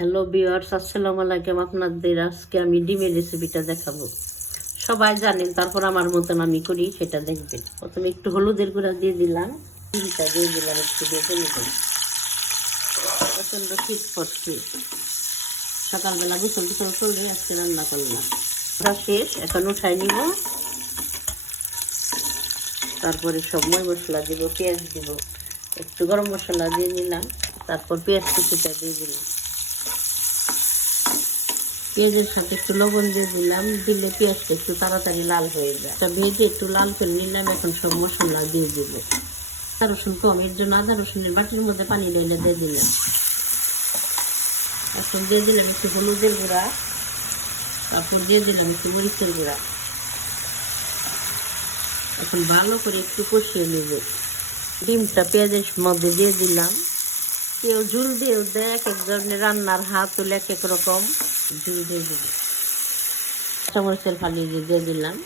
Hello viewers, আসসালামু আলাইকুম। আপনাদের আজকে আমি ডিমের রেসিপিটা দেখাবো। সবাই জানেন, তারপর আমার মতন আমি করি, সেটা দেখবেন। প্রথমে একটু হলুদের গুঁড়া দিয়ে দিলাম, ডিমটা দিয়ে দিলাম, একটু বেঁচে নেবেন। প্রচণ্ড শীত পড়ছে, সকালবেলা গোসল টোসল করে আজকে রান্না করলাম। শেষ, এখন উঠাই নিব। তারপরে সব মশলা দিব, পেঁয়াজ দিব, একটু গরম মশলা দিয়ে নিলাম, তারপর পেঁয়াজ কুচিটা দিয়ে দিলাম। পেঁয়াজের সাথে একটু লবণ দিয়ে দিলাম, দিলে পেঁয়াজটা একটু তাড়াতাড়ি লাল হয়ে যায়। ভেজে একটু লাল করে নিলাম। এখন সব মশলা দিয়ে দিব। আদা রসুন কম, এর জন্য আদা রসুনের বাটির মধ্যে পানি ঢেলে দিয়ে দিলাম। এখন দিয়ে দিলাম একটু হলুদের গুঁড়া, তারপর দিয়ে দিলাম একটু মরিচের গুঁড়া। এখন ভালো করে একটু কষিয়ে নেব। ডিমটা পেঁয়াজের মধ্যে দিয়ে দিলাম। কেউ ঝুল দিয়েও দেয়, এক এক ধরনের রান্নার হাত হলে এক এক রকম। ঝুল দিয়ে দিব, কাঁচামরিচের ফালি দিয়ে দিলাম।